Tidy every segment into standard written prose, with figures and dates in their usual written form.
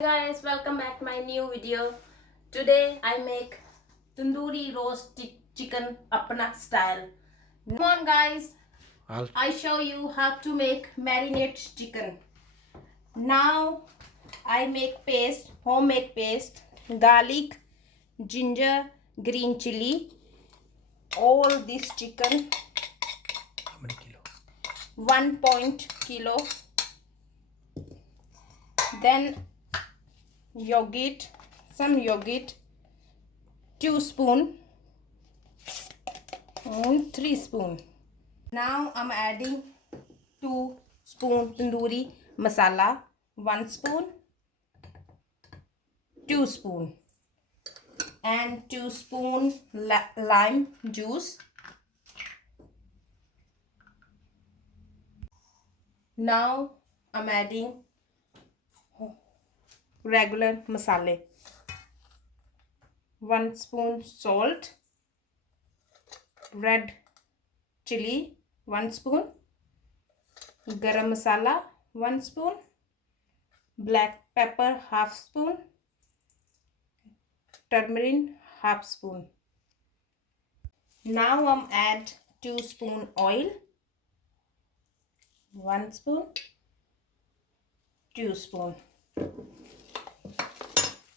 Guys, welcome back to my new video. Today I make tandoori roast chicken apna style. Come on guys, I show you how to make marinate chicken. Now I make paste, homemade paste, garlic, ginger, green chili, all this chicken. How many kilo? 1 kilo. Then yogurt, some yogurt, 2 spoon and 3 spoon. Now I'm adding 2 spoon tandoori masala, 1 spoon, 2 spoon and 2 spoon lime juice. Now I'm adding regular masale, 1 spoon salt, red chili 1 spoon, garam masala 1 spoon, black pepper half spoon, turmeric half spoon. Now I'm add 2 spoon oil, 1 spoon, 2 spoon.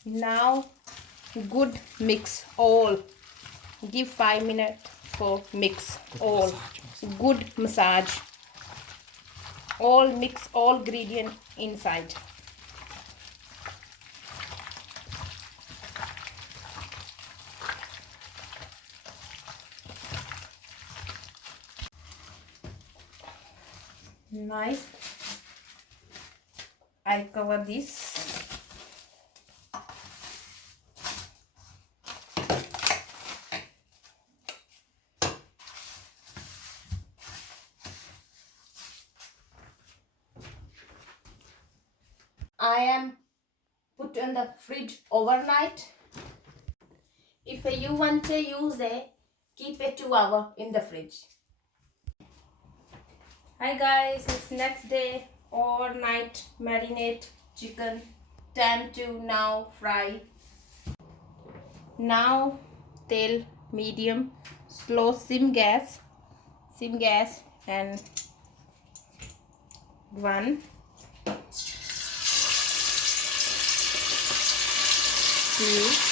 Now good mix all. Give 5 minutes for mix all. Good massage. All mix all ingredient inside. Nice. I cover this. I am put in the fridge overnight. If you want to use it, keep it 2 hours in the fridge. Hi guys, it's next day. Overnight marinate chicken. Time to now fry. Now tail medium, slow sim gas and 1, 2, 3.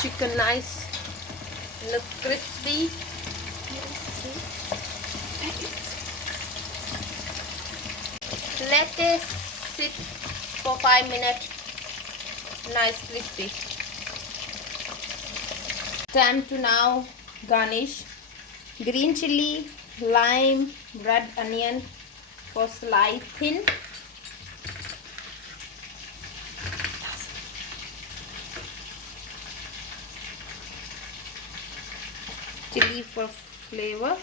Chicken nice, look crispy. Let it sit for 5 minutes. Nice crispy. Time to now garnish. Green chili, lime, red onion for slice thin. Chili for flavor.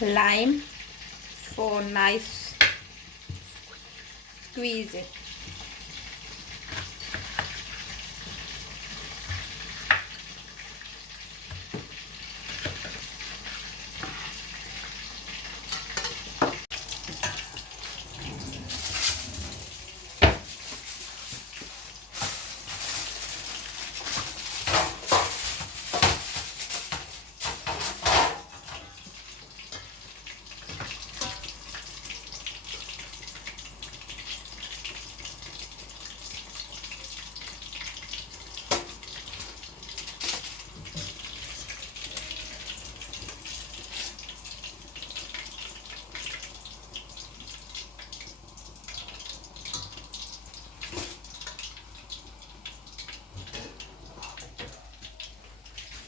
Lime for nice squeeze.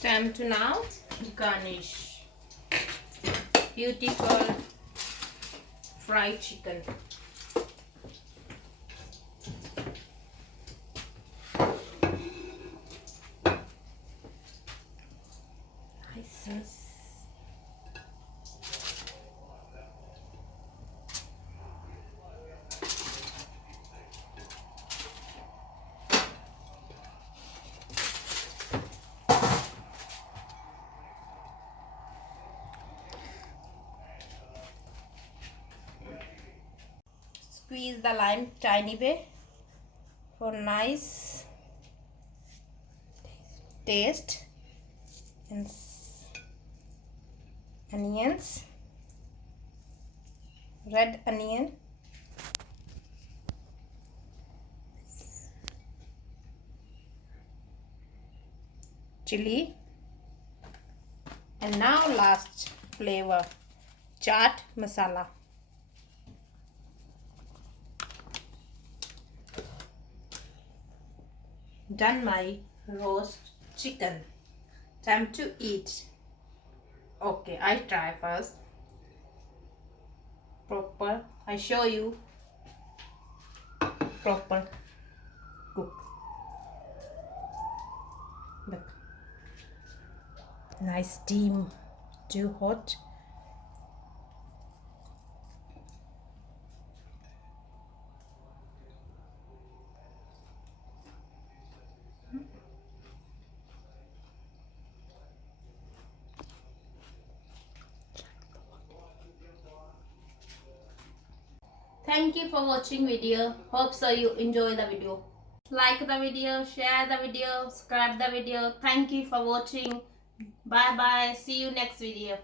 Time to now garnish. Beautiful fried chicken. squeeze the lime tiny bit for nice taste. And onions, red onion, chili, and now last flavor, chaat masala. Done my roast chicken. Time to eat. Okay, I try first. Proper. I show you. Proper cook. Look. Nice steam. Too hot. Thank you for watching video. Hope so you enjoy the video. Like the video, share the video, subscribe the video. Thank you for watching. Bye bye. See you next video.